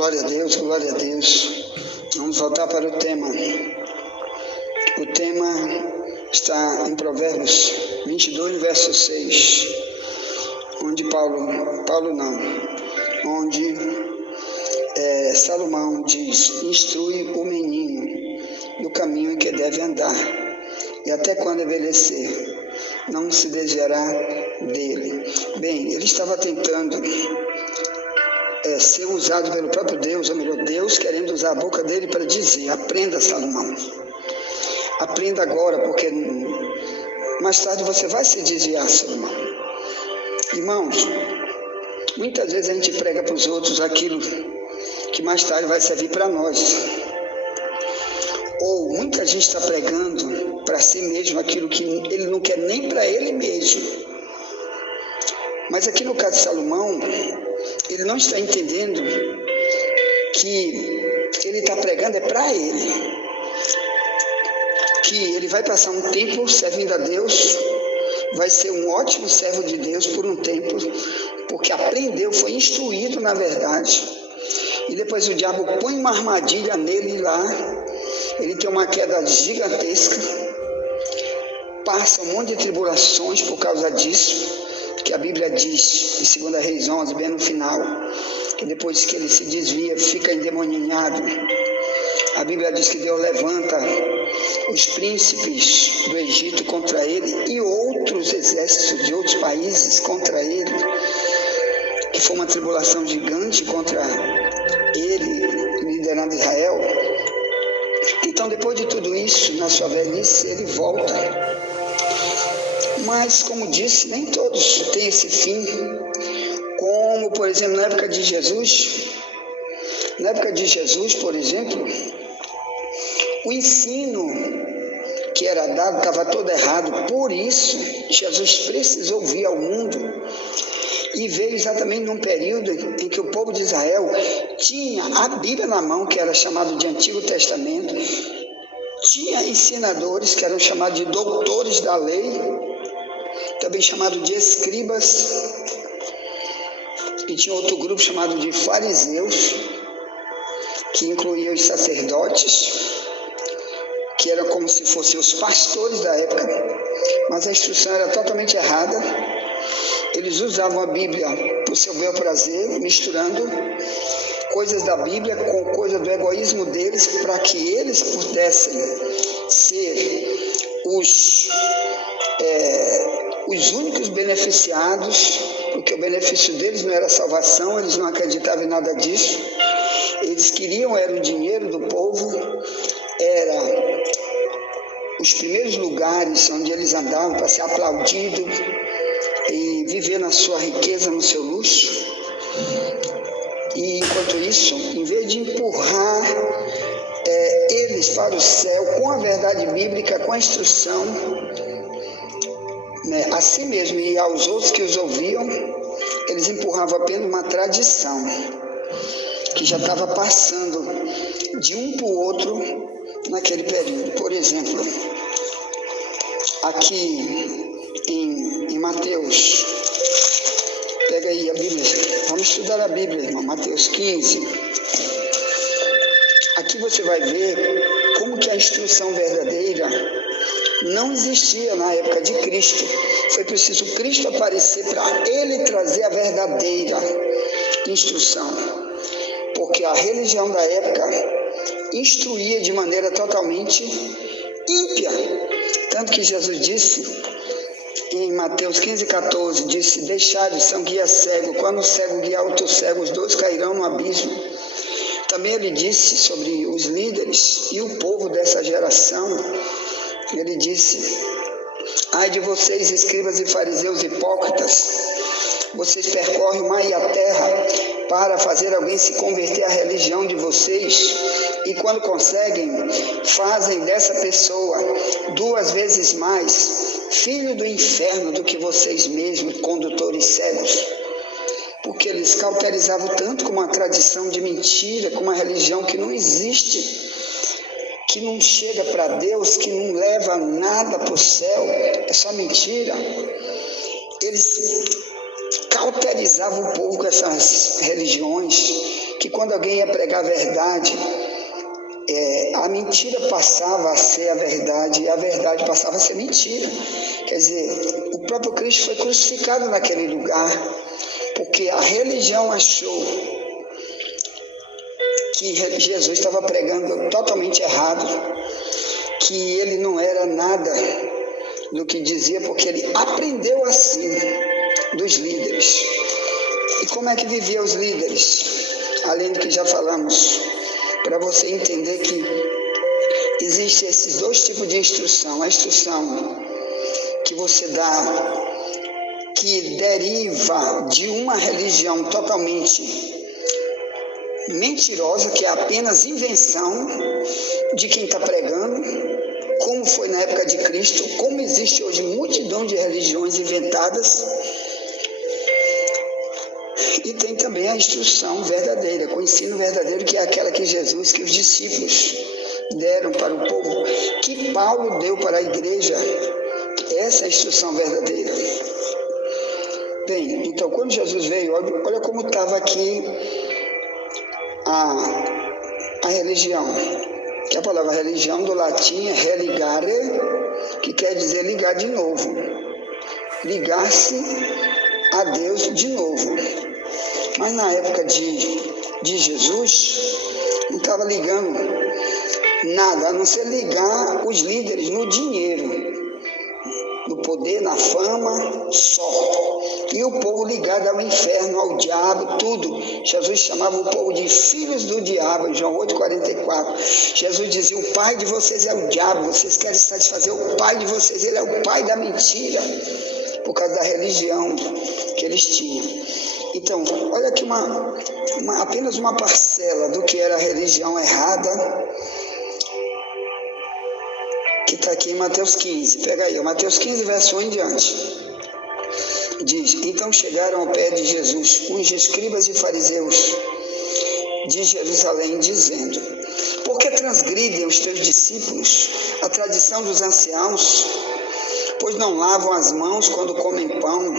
Glória a Deus, glória a Deus. Vamos voltar para o tema. O tema está em Provérbios 22, verso 6, onde Salomão diz: instrui o menino no caminho em que deve andar, e até quando envelhecer, não se desviará dele. Bem, ele estava tentando ser usado pelo próprio Deus, ou melhor, Deus querendo usar a boca dele para dizer: aprenda, Salomão, aprenda agora, porque mais tarde você vai se desviar, Salomão. Irmãos, muitas vezes a gente prega para os outros aquilo que mais tarde vai servir para nós, ou muita gente está pregando para si mesmo aquilo que ele não quer nem para ele mesmo. Mas aqui no caso de Salomão, ele não está entendendo que ele está pregando é para ele, que ele vai passar um tempo servindo a Deus, vai ser um ótimo servo de Deus por um tempo, porque aprendeu, foi instruído na verdade, e depois o diabo põe uma armadilha nele lá, ele tem uma queda gigantesca, passa um monte de tribulações por causa disso, que a Bíblia diz em 2 Reis 11, bem no final, que depois que ele se desvia, fica endemoninhado. A Bíblia diz que Deus levanta os príncipes do Egito contra ele e outros exércitos de outros países contra ele, que foi uma tribulação gigante contra ele, liderando Israel. Então, depois de tudo isso, na sua velhice, ele volta. Mas, como disse, nem todos têm esse fim. Como, por exemplo, na época de Jesus, por exemplo, o ensino que era dado estava todo errado. Por isso, Jesus precisou vir ao mundo e veio exatamente num período em que o povo de Israel tinha a Bíblia na mão, que era chamado de Antigo Testamento, tinha ensinadores que eram chamados de doutores da lei, também chamado de escribas, e tinha outro grupo chamado de fariseus, que incluía os sacerdotes, que eram como se fossem os pastores da época, mas a instrução era totalmente errada. Eles usavam a Bíblia para o seu bel prazer, misturando coisas da Bíblia com coisas do egoísmo deles, para que eles pudessem ser os únicos beneficiados, porque o benefício deles não era salvação, eles não acreditavam em nada disso. Eles queriam era o dinheiro do povo, era os primeiros lugares onde eles andavam para ser aplaudido e viver na sua riqueza, no seu luxo. E enquanto isso, em vez de empurrar eles para o céu com a verdade bíblica, com a instrução, a si mesmo e aos outros que os ouviam, eles empurravam apenas uma tradição que já estava passando de um para o outro naquele período. Por exemplo, aqui em Mateus, pega aí a Bíblia, vamos estudar a Bíblia, irmão, Mateus 15. Aqui você vai ver como que a instrução verdadeira não existia na época de Cristo. Foi preciso Cristo aparecer para ele trazer a verdadeira instrução, porque a religião da época instruía de maneira totalmente ímpia, tanto que Jesus disse em Mateus 15,14, disse: deixai são guia cego, quando o cego guiar outro cego, os dois cairão no abismo. Também ele disse sobre os líderes e o povo dessa geração, ele disse: ai de vocês, escribas e fariseus hipócritas, vocês percorrem o mar e a terra para fazer alguém se converter à religião de vocês, e quando conseguem, fazem dessa pessoa 2 vezes mais filho do inferno do que vocês mesmos, condutores cegos. Porque eles cauterizavam tanto com uma tradição de mentira, com uma religião que não existe, que não chega para Deus, que não leva nada para o céu, é só mentira. Eles cauterizavam o povo com essas religiões que quando alguém ia pregar a verdade, a mentira passava a ser a verdade e a verdade passava a ser mentira. Quer dizer, o próprio Cristo foi crucificado naquele lugar porque a religião achou que Jesus estava pregando totalmente errado, que ele não era nada do que dizia, porque ele aprendeu assim dos líderes. E como é que viviam os líderes? Além do que já falamos, para você entender que existem esses dois tipos de instrução. A instrução que você dá, que deriva de uma religião totalmente mentirosa, que é apenas invenção de quem está pregando, como foi na época de Cristo, como existe hoje multidão de religiões inventadas. E tem também a instrução verdadeira, o ensino verdadeiro, que é aquela que Jesus, que os discípulos deram para o povo, que Paulo deu para a igreja. Essa é a instrução verdadeira. Bem, então quando Jesus veio, olha como estava aqui a religião, que a palavra religião do latim é religare, que quer dizer ligar de novo, ligar-se a Deus de novo. Mas na época de Jesus, não estava ligando nada, a não ser ligar os líderes no dinheiro, no poder, na fama, só. E o povo ligado ao inferno, ao diabo, tudo. Jesus chamava o povo de filhos do diabo, em João 8,44. Jesus dizia, o pai de vocês é o diabo, vocês querem satisfazer o pai de vocês, ele é o pai da mentira, por causa da religião que eles tinham. Então, olha aqui apenas uma parcela do que era a religião errada, que está aqui em Mateus 15. Pega aí, Mateus 15, verso 1 em diante. Diz, então chegaram ao pé de Jesus uns escribas e fariseus de Jerusalém, dizendo, por que transgridem os teus discípulos a tradição dos anciãos, pois não lavam as mãos quando comem pão?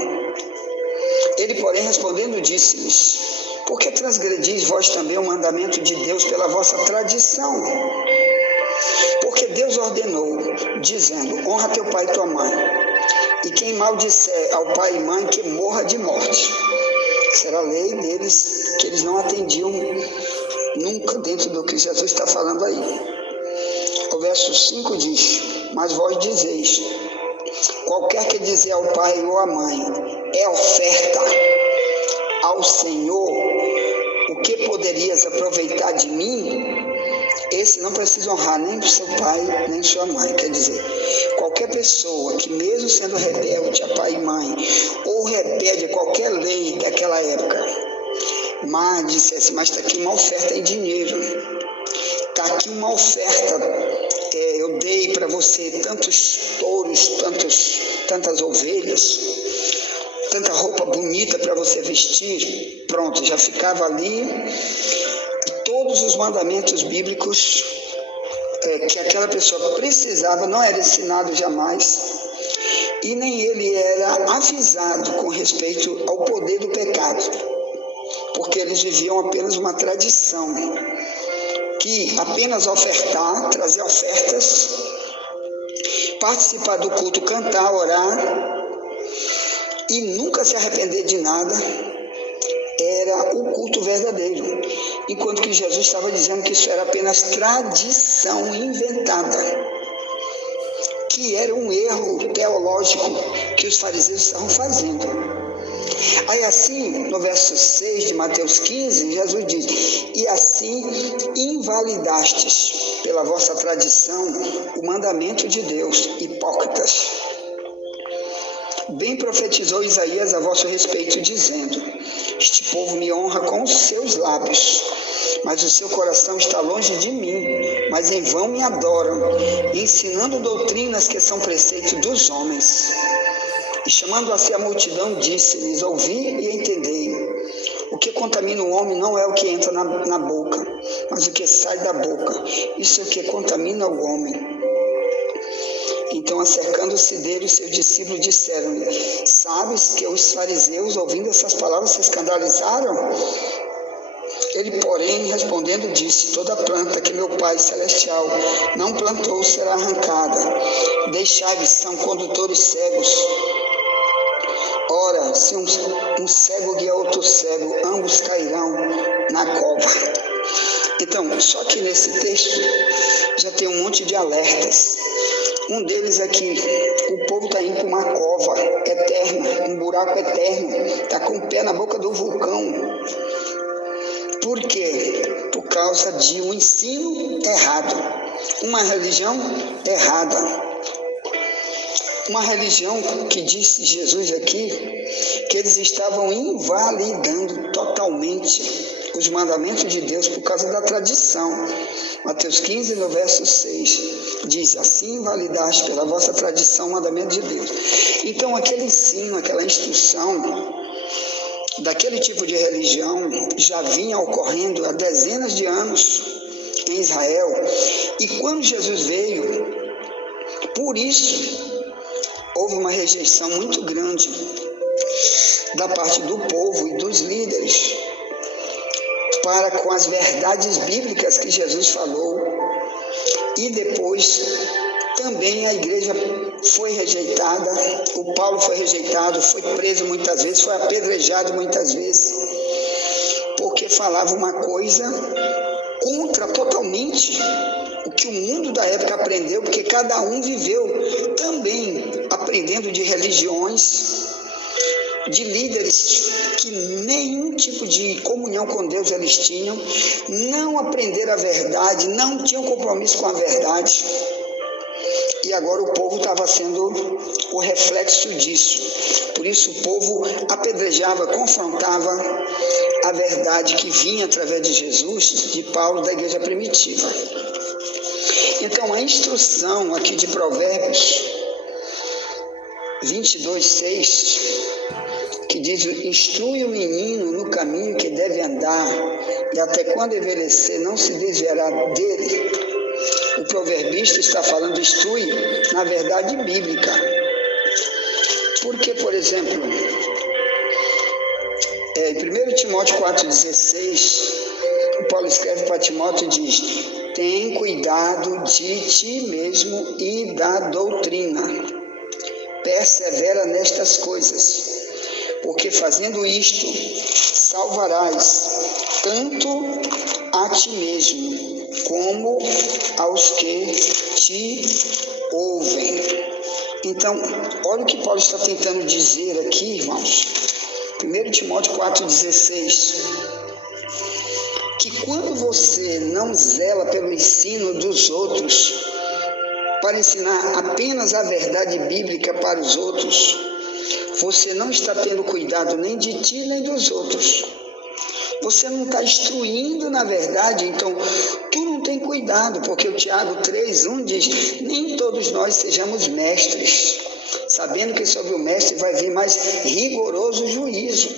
Ele, porém, respondendo, disse-lhes, por que transgredis vós também o mandamento de Deus pela vossa tradição? Porque Deus ordenou, dizendo, honra teu pai e tua mãe, e quem maldisser ao pai e mãe, que morra de morte. Essa era a lei deles, que eles não atendiam nunca dentro do que Jesus está falando aí. O verso 5 diz, mas vós dizeis, qualquer que dizer ao pai ou à mãe, é oferta ao Senhor, o que poderias aproveitar de mim? Esse não precisa honrar nem seu pai, nem sua mãe. Quer dizer, qualquer pessoa que mesmo sendo rebelde a pai e mãe, ou rebelde a qualquer lei daquela época, mas dissesse, mas está aqui uma oferta em dinheiro, está aqui uma oferta, eu dei para você tantos touros, tantas ovelhas, tanta roupa bonita para você vestir, pronto, já ficava ali. Todos os mandamentos bíblicos que aquela pessoa precisava não era ensinado jamais, e nem ele era avisado com respeito ao poder do pecado, porque eles viviam apenas uma tradição, que apenas ofertar, trazer ofertas, participar do culto, cantar, orar, e nunca se arrepender de nada, era o culto verdadeiro, enquanto que Jesus estava dizendo que isso era apenas tradição inventada, que era um erro teológico que os fariseus estavam fazendo. Aí assim, no verso 6 de Mateus 15, Jesus diz, e assim invalidastes pela vossa tradição o mandamento de Deus, hipócritas. Bem profetizou Isaías a vosso respeito, dizendo, este povo me honra com os seus lábios, mas o seu coração está longe de mim, mas em vão me adoram, ensinando doutrinas que são preceitos dos homens. E chamando a si a multidão, disse-lhes, ouvi e entendei. O que contamina o homem não é o que entra na boca, mas o que sai da boca. Isso é o que contamina o homem. Então, acercando-se dele, os seus discípulos disseram-lhe, sabes que os fariseus, ouvindo essas palavras, se escandalizaram? Ele, porém, respondendo, disse: toda planta que meu Pai Celestial não plantou será arrancada. Deixai-vos, são condutores cegos. Ora, se um cego guia outro cego, ambos cairão na cova. Então, só que nesse texto já tem um monte de alertas. Um deles é que o povo está indo para uma cova eterna, um buraco eterno, está com o pé na boca do vulcão. Por quê? Por causa de um ensino errado, uma religião errada. Uma religião que disse Jesus aqui, que eles estavam invalidando totalmente os mandamentos de Deus por causa da tradição. Mateus 15, no verso 6, diz: assim invalidaste pela vossa tradição o mandamento de Deus. Então aquele ensino, aquela instrução daquele tipo de religião já vinha ocorrendo há dezenas de anos em Israel. E quando Jesus veio, por isso, houve uma rejeição muito grande da parte do povo e dos líderes para com as verdades bíblicas que Jesus falou. E depois também a igreja foi rejeitada, o Paulo foi rejeitado, foi preso muitas vezes, foi apedrejado muitas vezes, porque falava uma coisa contra totalmente o que o mundo da época aprendeu, porque cada um viveu também aprendendo de religiões, de líderes que nenhum tipo de comunhão com Deus eles tinham, não aprenderam a verdade, não tinham compromisso com a verdade. E agora o povo estava sendo o reflexo disso. Por isso o povo apedrejava, confrontava a verdade que vinha através de Jesus, de Paulo, da igreja primitiva. Então a instrução aqui de Provérbios 22:6, que diz: instrui o menino no caminho que deve andar, e até quando envelhecer não se desviará dele. O proverbista está falando instrui na verdade bíblica. Porque, por exemplo, em 1 Timóteo 4,16, o Paulo escreve para Timóteo e diz: tem cuidado de ti mesmo e da doutrina. Persevera nestas coisas, porque fazendo isto, salvarás tanto a ti mesmo, como aos que te ouvem. Então, olha o que Paulo está tentando dizer aqui, irmãos. 1 Timóteo 4,16, que quando você não zela pelo ensino dos outros, para ensinar apenas a verdade bíblica para os outros, você não está tendo cuidado nem de ti nem dos outros. Você não está instruindo na verdade, então tu não tem cuidado, porque o Tiago 3:1 diz: nem todos nós sejamos mestres, sabendo que sobre o mestre vai vir mais rigoroso juízo.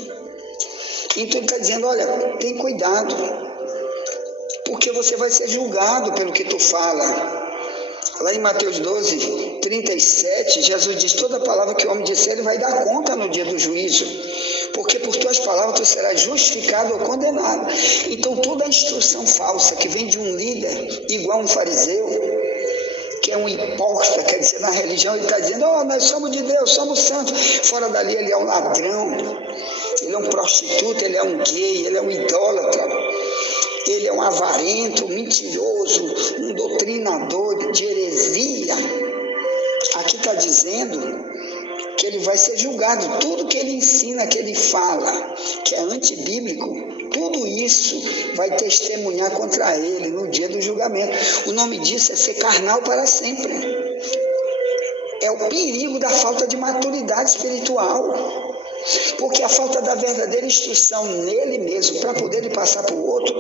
Então ele está dizendo: olha, tem cuidado, porque você vai ser julgado pelo que tu fala. Lá em Mateus 12:37, Jesus diz: toda palavra que o homem disser, ele vai dar conta no dia do juízo, porque por tuas palavras tu serás justificado ou condenado. Então toda a instrução falsa que vem de um líder igual um fariseu, que é um hipócrita, quer dizer, na religião ele está dizendo: nós somos de Deus, somos santos. Fora dali ele é um ladrão, ele é um prostituto, ele é um gay, ele é um idólatra, ele é um avarento, um mentiroso, um doutrinador de heresia. Aqui está dizendo que ele vai ser julgado. Tudo que ele ensina, que ele fala, que é antibíblico, tudo isso vai testemunhar contra ele no dia do julgamento. O nome disso é ser carnal para sempre. É o perigo da falta de maturidade espiritual. Porque a falta da verdadeira instrução nele mesmo, para poder ele passar para o outro,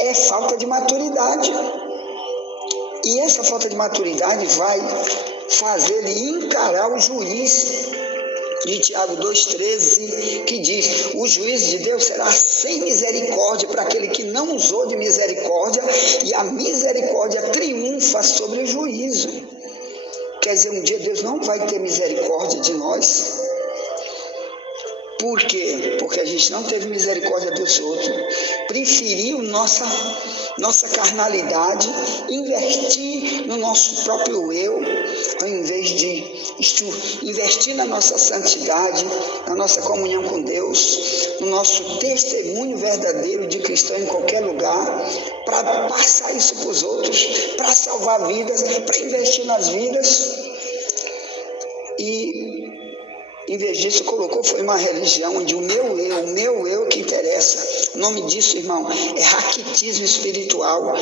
é falta de maturidade. E essa falta de maturidade vai fazer ele encarar o juiz de Tiago 2,13, que diz: o juízo de Deus será sem misericórdia para aquele que não usou de misericórdia, e a misericórdia triunfa sobre o juízo. Quer dizer, um dia Deus não vai ter misericórdia de nós. Por quê? Porque porque a gente não teve misericórdia dos outros, preferiu nossa carnalidade, investir no nosso próprio eu, ao invés de investir na nossa santidade, na nossa comunhão com Deus, no nosso testemunho verdadeiro de cristão em qualquer lugar, para passar isso para os outros, para salvar vidas, para investir nas vidas. E em vez disso colocou, foi uma religião onde o meu eu que interessa. O nome disso, irmão, é raquitismo espiritual,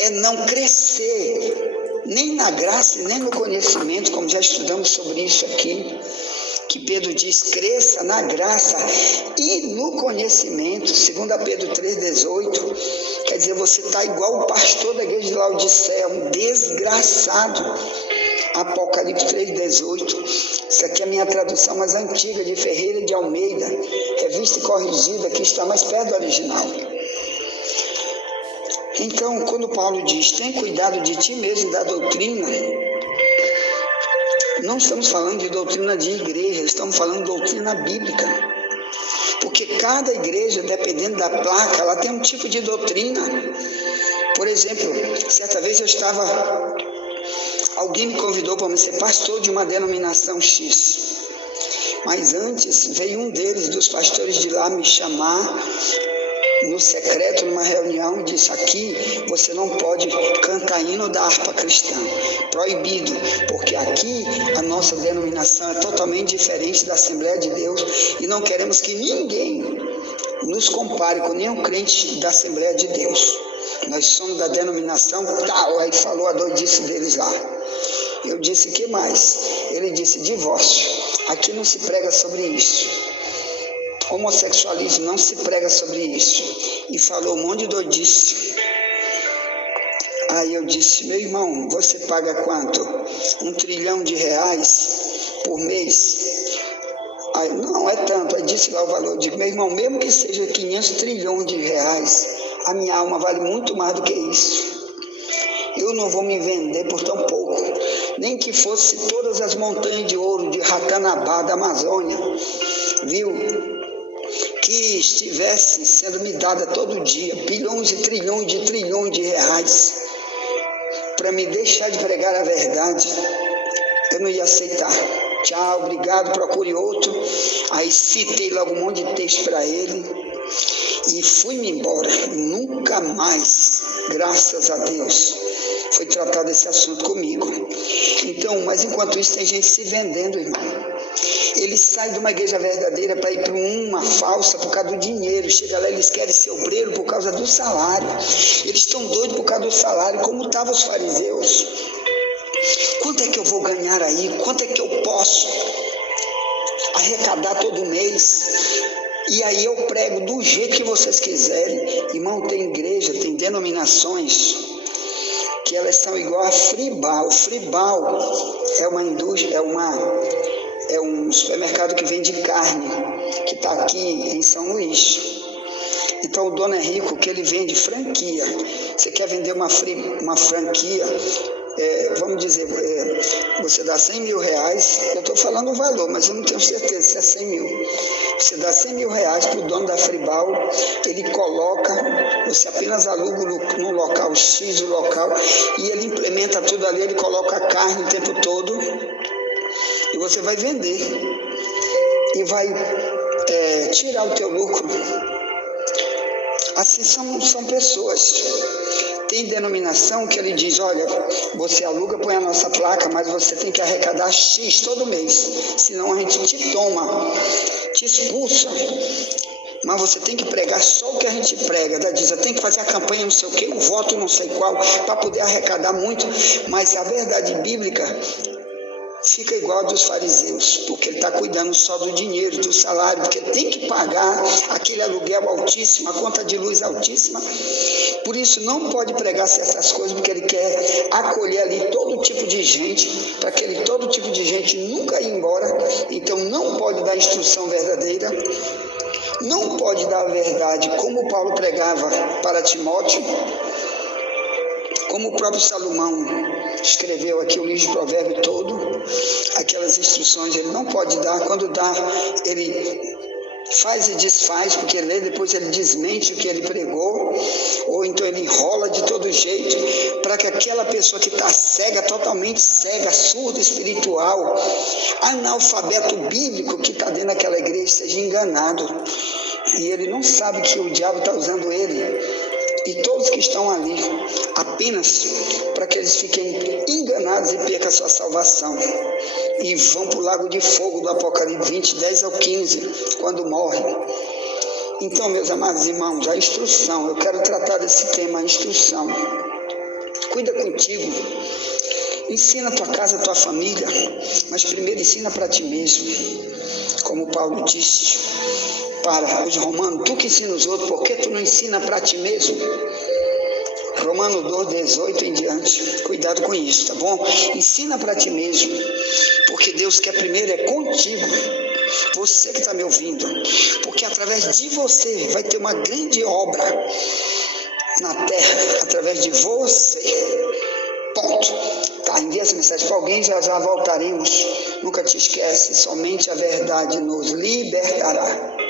é não crescer nem na graça nem no conhecimento, como já estudamos sobre isso aqui, que Pedro diz, cresça na graça e no conhecimento, 2 Pedro 3,18, quer dizer, você está igual o pastor da igreja de Laodiceia, um desgraçado. Apocalipse 3,18, isso aqui é a minha tradução mais antiga, de Ferreira de Almeida, revista e corrigida, que está mais perto do original. Então, quando Paulo diz, tem cuidado de ti mesmo, da doutrina, não estamos falando de doutrina de igreja, estamos falando de doutrina bíblica, porque cada igreja, dependendo da placa, ela tem um tipo de doutrina. Por exemplo, certa vez alguém me convidou para ser pastor de uma denominação X, mas antes veio um dos pastores de lá, me chamar no secreto, numa reunião, e disse, aqui você não pode cantar hino da harpa cristã, proibido, porque aqui a nossa denominação é totalmente diferente da Assembleia de Deus, e não queremos que ninguém nos compare com nenhum crente da Assembleia de Deus. Nós somos da denominação tal, aí falou a doidice deles lá. Eu disse, que mais? Ele disse, divórcio. Aqui não se prega sobre isso. Homossexualismo não se prega sobre isso. E falou um monte de doidice. Aí eu disse, meu irmão, você paga quanto? R$1 trilhão por mês? Aí, não é tanto. Aí disse lá o valor. Eu digo, meu irmão, mesmo que seja 500 trilhões de reais, a minha alma vale muito mais do que isso. Eu não vou me vender por tão pouco. Nem que fosse todas as montanhas de ouro de Ratanabá, da Amazônia, viu? Que estivesse sendo me dada todo dia, bilhões e trilhões de reais, para me deixar de pregar a verdade, eu não ia aceitar. Tchau, obrigado, procure outro. Aí citei logo um monte de texto para ele e fui-me embora. Nunca mais, graças a Deus, foi tratado esse assunto comigo. Então, mas enquanto isso tem gente se vendendo, irmão. Eles saem de uma igreja verdadeira para ir para uma falsa por causa do dinheiro. Chega lá, eles querem ser obreiro por causa do salário. Eles estão doidos por causa do salário, como estavam os fariseus. Quanto é que eu vou ganhar aí? Quanto é que eu posso arrecadar todo mês? E aí eu prego do jeito que vocês quiserem. Irmão, tem igreja, tem denominações que elas são igual a Fribal. Fribal é uma indústria, é um supermercado que vende carne, que está aqui em São Luís. Então o dono é rico, que ele vende franquia. Você quer vender uma franquia, vamos dizer, você dá 100 mil reais, eu estou falando o valor, mas eu não tenho certeza se é 100 mil. Você dá 100 mil reais para o dono da Fribal, ele coloca, você apenas aluga no local X, o local, e ele implementa tudo ali, ele coloca a carne o tempo todo, e você vai vender, e vai tirar o teu lucro. Assim são pessoas. Tem denominação que ele diz, olha, você aluga, põe a nossa placa, mas você tem que arrecadar X todo mês, senão a gente te toma, te expulsa. Mas você tem que pregar só o que a gente prega. Diz, tem que fazer a campanha não sei o quê, o voto não sei qual, para poder arrecadar muito. Mas a verdade bíblica fica igual a dos fariseus, porque ele está cuidando só do dinheiro, do salário, porque tem que pagar aquele aluguel altíssimo, a conta de luz altíssima. Por isso não pode pregar certas coisas, porque ele quer acolher ali todo tipo de gente, para que todo tipo de gente nunca ir embora. Então não pode dar instrução verdadeira, não pode dar a verdade como Paulo pregava para Timóteo, como o próprio Salomão escreveu aqui o livro de Provérbios todo, aquelas instruções ele não pode dar. Quando dá, ele faz e desfaz, porque lê, depois ele desmente o que ele pregou, ou então ele enrola de todo jeito, para que aquela pessoa que está cega, totalmente cega, surda espiritual, analfabeto bíblico que está dentro daquela igreja, seja enganado. E ele não sabe que o diabo está usando ele e todos que estão ali apenas para que eles fiquem enganados e percam a sua salvação e vão para o lago de fogo do Apocalipse 20, 10 ao 15, quando morrem. Então, meus amados irmãos, a instrução, eu quero tratar desse tema, a instrução. Cuida contigo, ensina a tua casa, a tua família, mas primeiro ensina para ti mesmo, como Paulo disse para os romanos, tu que ensina os outros, por que tu não ensina para ti mesmo? Romanos 2, 18 em diante, cuidado com isso, tá bom? Ensina para ti mesmo, porque Deus quer primeiro é contigo, você que está me ouvindo, porque através de você vai ter uma grande obra na terra, através de você, ponto. Tá, envia essa mensagem para alguém, já voltaremos, nunca te esquece, somente a verdade nos libertará.